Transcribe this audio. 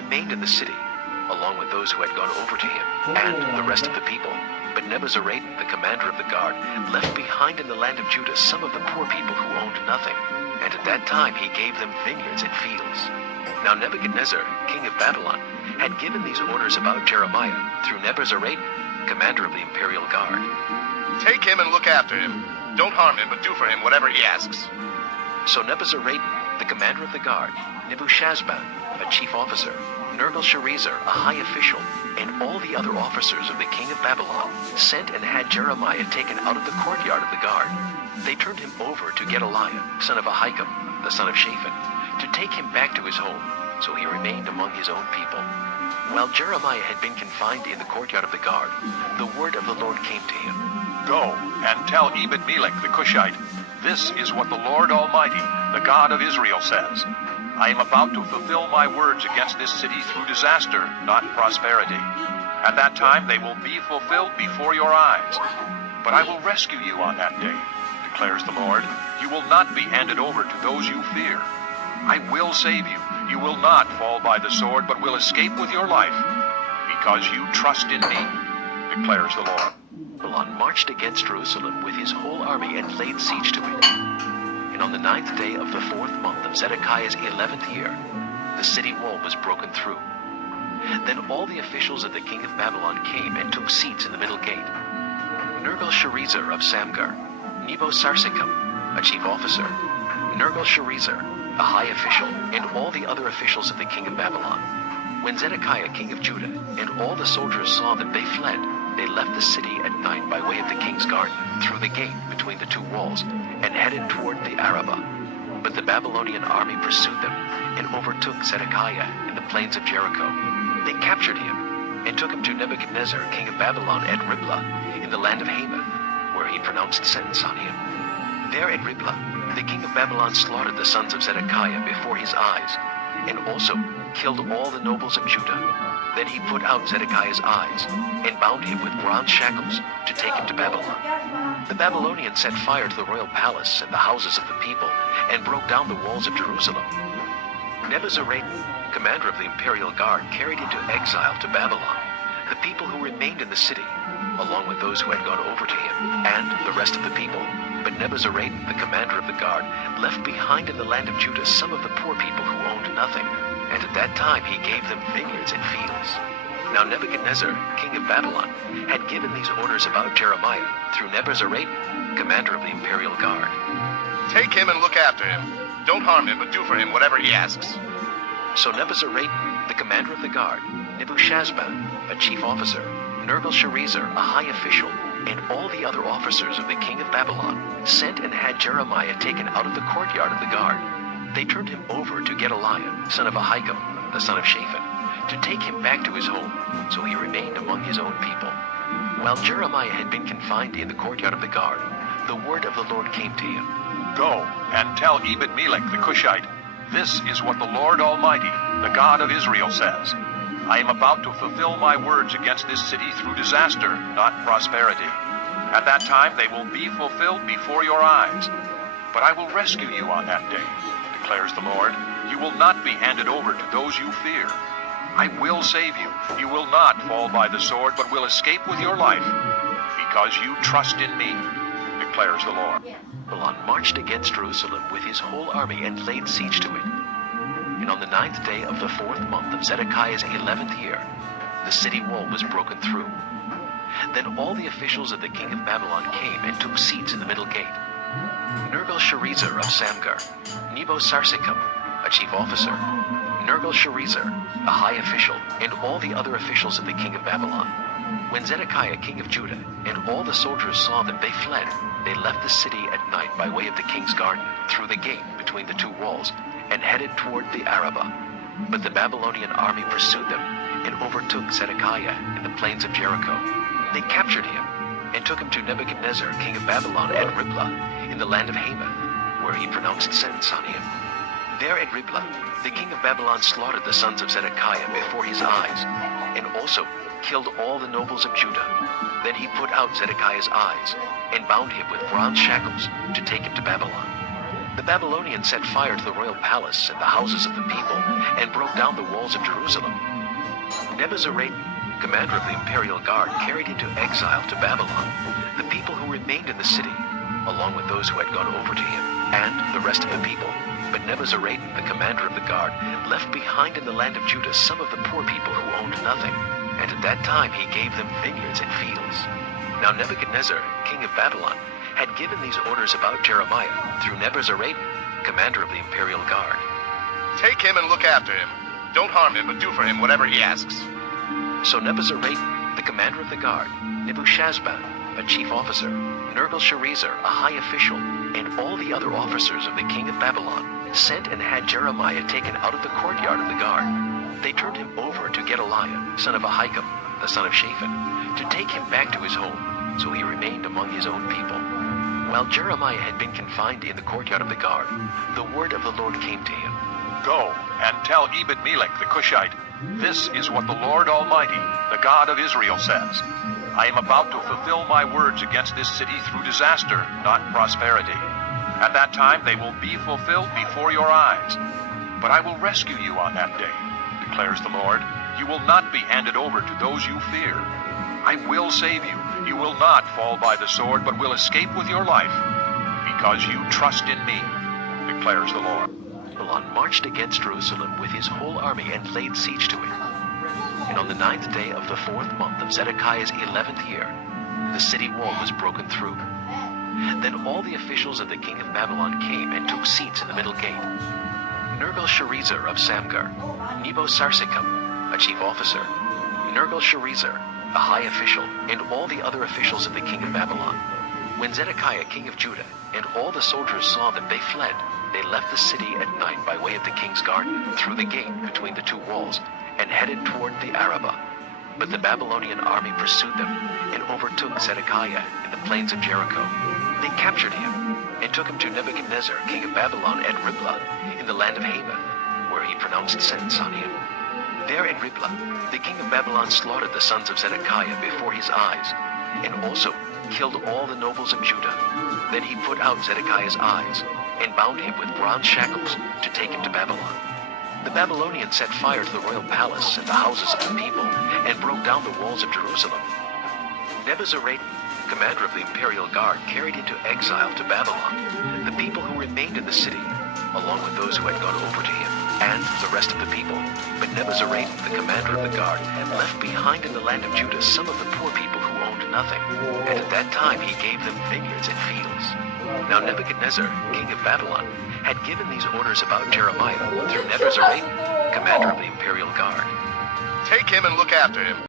remained in the city, along with those who had gone over to him, and the rest of the people. But Nebuzaradan, the commander of the guard, left behind in the land of Judah some of the poor people who owned nothing, and at that time he gave them vineyards and fields. Now Nebuchadnezzar, king of Babylon, had given these orders about Jeremiah through Nebuzaradan, commander of the imperial guard. Take him and look after him. Don't harm him, but do for him whatever he asks. So Nebuzaradan, the commander of the guard, Nebuchadnezzar, a chief officer, Nergal-Sharezer, a high official, and all the other officers of the king of Babylon sent and had Jeremiah taken out of the courtyard of the guard. They turned him over to Gedaliah, son of Ahikam, the son of Shaphan, to take him back to his home, so he remained among his own people. While Jeremiah had been confined in the courtyard of the guard, the word of the Lord came to him. Go and tell Ebed-Melech the Cushite, this is what the Lord Almighty, the God of Israel, says. I am about to fulfill my words against this city through disaster, not prosperity. At that time they will be fulfilled before your eyes. But I will rescue you on that day, declares the Lord. You will not be handed over to those you fear. I will save you. You will not fall by the sword, but will escape with your life, because you trust in me, declares the Lord. Babylon marched against Jerusalem with his whole army and laid siege to it. And on the 9th day of the 4th month of Zedekiah's 11th year, the city wall was broken through. Then all the officials of the king of Babylon came and took seats in the middle gate. Nergal-Sharezer of Samgar, Nebo-Sarsechim, a chief officer, Nergal-Sharezer, a high official, and all the other officials of the king of Babylon. When Zedekiah, king of Judah, and all the soldiers saw that they fled, they left the city at night by way of the king's garden, through the gate between the two walls, and headed toward the Arabah. But the Babylonian army pursued them, and overtook Zedekiah in the plains of Jericho. They captured him, and took him to Nebuchadnezzar, king of Babylon, at Riblah, in the land of Hamath, where he pronounced sentence on him. There at Riblah, the king of Babylon slaughtered the sons of Zedekiah before his eyes, and also killed all the nobles of Judah. Then he put out Zedekiah's eyes, and bound him with bronze shackles to take him to Babylon. The Babylonians set fire to the royal palace and the houses of the people, and broke down the walls of Jerusalem. Nebuzaradan, commander of the imperial guard, carried into exile to Babylon the people who remained in the city, along with those who had gone over to him, and the rest of the people. But Nebuzaradan, the commander of the guard, left behind in the land of Judah some of the poor people who owned nothing, and at that time he gave them vineyards and fields. Now Nebuchadnezzar, king of Babylon, had given these orders about Jeremiah through Nebuzaradan, commander of the imperial guard. Take him and look after him. Don't harm him, but do for him whatever he asks. So Nebuzaradan, the commander of the guard, Nebuchadnezzar, a chief officer, Nergal-Sharezer, a high official, and all the other officers of the king of Babylon sent and had Jeremiah taken out of the courtyard of the guard. They turned him over to Gedaliah, son of Ahikam, the son of Shaphan, to take him back to his home, so he remained among his own people. While Jeremiah had been confined in the courtyard of the guard, the word of the Lord came to him. Go and tell Ebed-Melech the Cushite, this is what the Lord Almighty, the God of Israel, says. I am about to fulfill my words against this city through disaster, not prosperity. At that time they will be fulfilled before your eyes. But I will rescue you on that day, declares the Lord. You will not be handed over to those you fear. I will save you. You will not fall by the sword, but will escape with your life, because you trust in me, declares the Lord. Babylon marched against Jerusalem with his whole army and laid siege to it. And on the 9th day of the 4th month of Zedekiah's 11th year, the city wall was broken through. Then all the officials of the king of Babylon came and took seats in the middle gate. Nergal-Sharezer of Samgar, Nebo-Sarsechim, a chief officer, Nergal-Sharezer, a high official, and all the other officials of the king of Babylon. When Zedekiah, king of Judah, and all the soldiers saw that they fled, they left the city at night by way of the king's garden, through the gate between the two walls, and headed toward the Arabah. But the Babylonian army pursued them, and overtook Zedekiah in the plains of Jericho. They captured him, and took him to Nebuchadnezzar, king of Babylon, at Riblah, in the land of Hamath, where he pronounced sentence on him. There at Riblah, the king of Babylon slaughtered the sons of Zedekiah before his eyes, and also killed all the nobles of Judah. Then he put out Zedekiah's eyes, and bound him with bronze shackles to take him to Babylon. The Babylonians set fire to the royal palace and the houses of the people and broke down the walls of Jerusalem. Nebuzaradan, commander of the imperial guard, carried into exile to Babylon the people who remained in the city, along with those who had gone over to him, and the rest of the people. But Nebuzaradan, the commander of the guard, left behind in the land of Judah some of the poor people who owned nothing, and at that time he gave them vineyards and fields. Now Nebuchadnezzar, king of Babylon, had given these orders about Jeremiah through Nebuzaradan, commander of the imperial guard. Take him and look after him. Don't harm him, but do for him whatever he asks. So Nebuzaradan, the commander of the guard, Nebuchadnezzar, a chief officer, Nergal-Sharezer, a high official, and all the other officers of the king of Babylon sent and had Jeremiah taken out of the courtyard of the guard. They turned him over to Gedaliah, son of Ahikam, the son of Shaphan, to take him back to his home, so he remained among his own people. While Jeremiah had been confined in the courtyard of the guard, the word of the Lord came to him. Go and tell Ebed-Melech the Cushite, this is what the Lord Almighty, the God of Israel, says. I am about to fulfill my words against this city through disaster, not prosperity. At that time they will be fulfilled before your eyes. But I will rescue you on that day, declares the Lord. You will not be handed over to those you fear. I will save you. You will not fall by the sword, but will escape with your life, because you trust in me, declares the Lord. Babylon marched against Jerusalem with his whole army and laid siege to it. And on the 9th day of the 4th month of Zedekiah's 11th year, the city wall was broken through. Then all the officials of the king of Babylon came and took seats in the middle gate. Nergal-Sharezer of Samgar, Nebo-Sarsekim, a chief officer, Nergal-Sharezer, a high official, and all the other officials of the king of Babylon. When Zedekiah, king of Judah, and all the soldiers saw them, they fled. They left the city at night by way of the king's garden, through the gate between the two walls, and headed toward the Arabah. But the Babylonian army pursued them and overtook Zedekiah in the plains of Jericho. They captured him and took him to Nebuchadnezzar, king of Babylon, at Riblah, in the land of Hamath, where he pronounced sentence on him. There in Riblah, the king of Babylon slaughtered the sons of Zedekiah before his eyes, and also killed all the nobles of Judah. Then he put out Zedekiah's eyes, and bound him with bronze shackles to take him to Babylon. The Babylonians set fire to the royal palace and the houses of the people, and broke down the walls of Jerusalem. Nebuzaradan, commander of the imperial guard, carried into exile to Babylon the people who remained in the city, along with those who had gone over to him, and the rest of the people. But Nebuzaradan, the commander of the guard, left behind in the land of Judah some of the poor people who owned nothing, and at that time he gave them vineyards and fields. Now Nebuchadnezzar, king of Babylon, had given these orders about Jeremiah through Nebuzaradan, commander of the imperial guard. Take him and look after him.